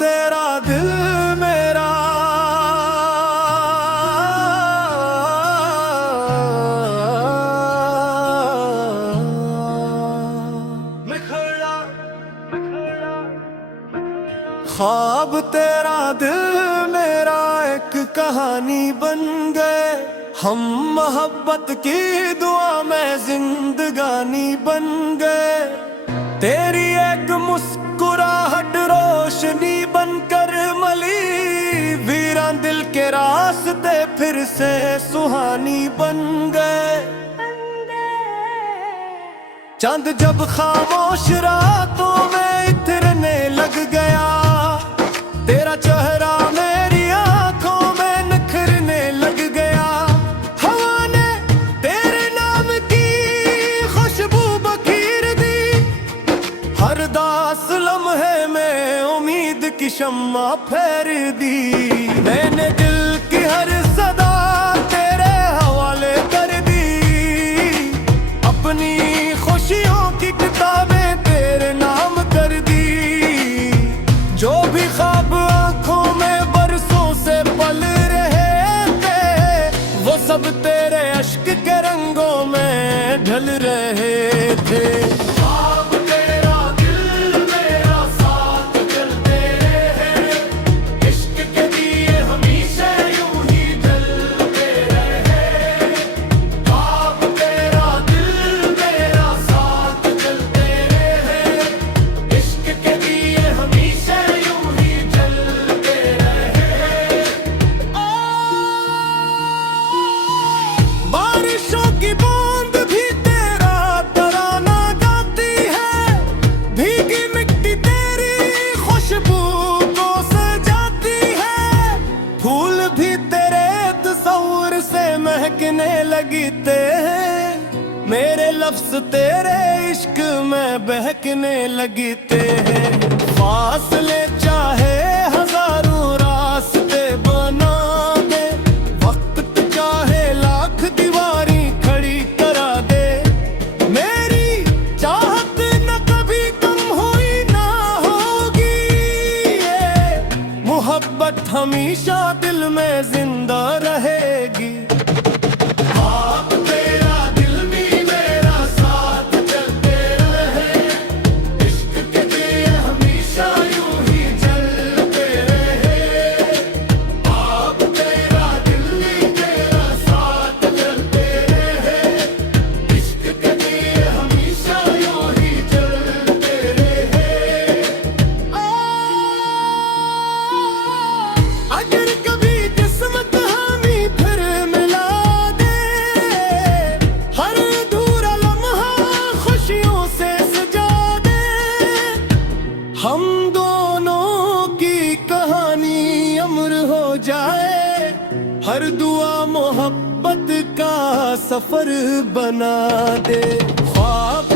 तेरा दिल मेरा ख्वाब तेरा दिल मेरा एक कहानी बन गए हम। मोहब्बत की दुआ में जिंदगानी बन गए। तेरी एक मुस्कुराहट रोशनी बनकर मली वीरां दिल के रास्ते फिर से सुहानी बन गए। चांद जब खामोश रातों में इतरने लग गया तेरा चेहरा मेरी आंखों में निखरने लग गया। हवा ने तेरे नाम की खुशबू बखेर दी हर दास लम्हे में उम्मीद की शम्मा फेर दी। मैंने दिल की हर सदा तेरे हवाले कर दी अपनी खुशियों की किताबें तेरे नाम कर दी। जो भी ख्वाब आंखों में बरसों से पल रहे थे वो सब तेरे अश्क के रंगों में ढल रहे थे। ख्वाब तेरा दिल मेरा साथ चलते रहे इश्क के दिए हमेशा यूं ही जलते रहे। ख्वाब तेरा दिल मेरा साथ चलते रहे इश्क के दिए हमेशा यूं ही जलते रहे। बारिशों की बूंद भी तेरा तराना गाती है भीगी मिट्टी तेरी खुशबू को सजाती है। फूल भी तेरे तस्वीर से महकने लगते हैं मेरे लफ्ज तेरे इश्क में बहकने लगते हैं। फासले चाहे हजारों रास्ते बना दे वक्त चाहे लाख दीवारी खड़ी करा दे मेरी चाहत न कभी कम हुई ना होगी। ये मोहब्बत हमेशा दिल में जिंदा रहेगी। ख्वाब तेरा दिल भी मेरा साथ चलते रहे इश्क के दिए हमेशा यूं ही जलते रहे। ख्वाब तेरा दिल भी मेरा साथ चलते रहे इश्क के दिए हमेशा यूं ही जलते रहे। अगर कभी किस्मत हमें फिर मिला दे हर अधूरा लम्हा खुशियों से सजा दे हम दोनों की कहानी अमर हो जाए। हर दुआ मोहब्बत का सफर बना दे। ख्वाब